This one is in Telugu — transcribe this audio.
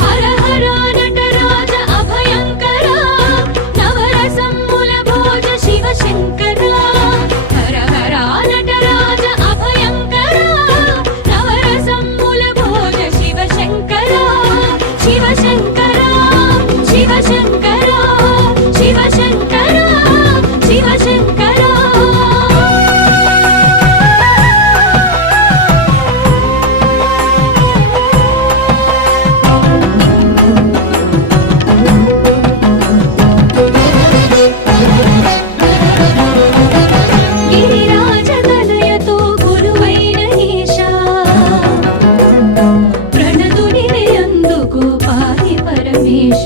హర హర నటరాజ అభయంకర నవరసమ్ముల భోజ శివశంకర హర హర నటరాజ అభయంకర నవరసమ్ముల భోజ శివశంకర శివశంకర శివశంకర శివశంకర శివశంకర గిరిరాజతనయతో గురువైన ఈశా ప్రణతుని అందుకు పాహి పరమేశ